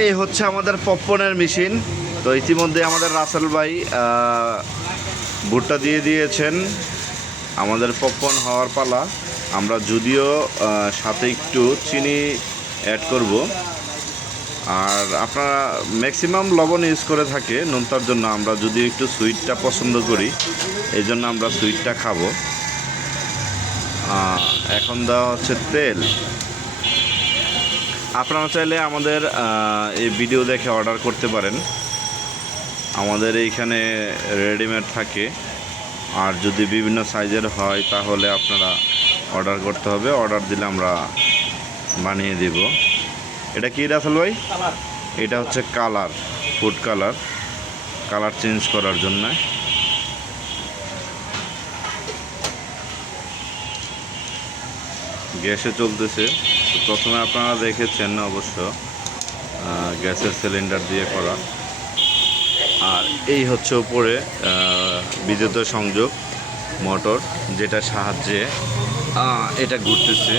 এই হচ্ছে আমাদের পপকর্নের মেশিন। তো ইতিমধ্যে আমাদের রাসেল ভাই ভুট্টা দিয়ে দিয়েছেন। আমাদের পপকর্ন হওয়ার পালা। আমরা যদিও সাথে একটু চিনি অ্যাড করব, আর আপনারা ম্যাক্সিমাম লবণ ইউজ করে থাকে নোনতার জন্য। আমরা যদি একটু সুইটটা পছন্দ করি, এই জন্য আমরা সুইটটা খাবো। এখন দেওয়া হচ্ছে তেল। আপনারা চাইলে আমাদের এই ভিডিও দেখে অর্ডার করতে পারেন। আমাদের এইখানে রেডিমেড থাকে, আর যদি বিভিন্ন সাইজের হয় তাহলে আপনারা অর্ডার করতে হবে। অর্ডার দিলে আমরা বানিয়ে দেব। এটা কি রাসেল ভাই? এটা হচ্ছে colour, food colour, colour change করার জন্য। গ্যাসে চলতেছে। তো প্রথমে আপনারা দেখেছেন অবশ্য গ্যাসের সিলিন্ডার দিয়ে করা। আর এই হচ্ছে উপরে বিদ্যুৎ সংযোগ মোটর, যেটা সাহায্যে এটা ঘুরতেছে।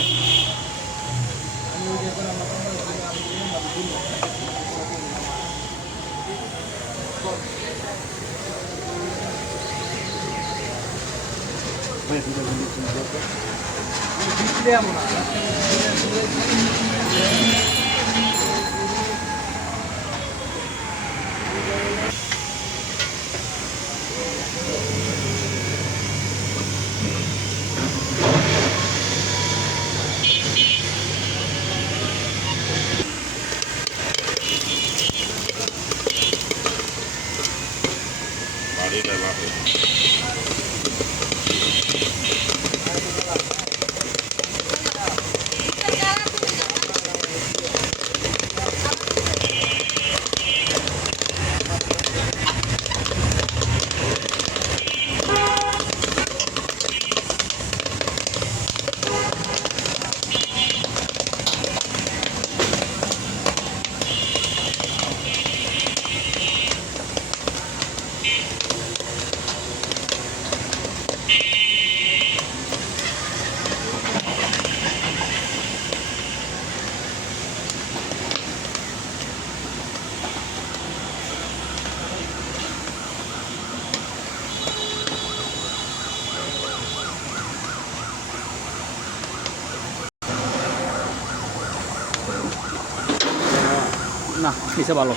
না, নিচে ভালো।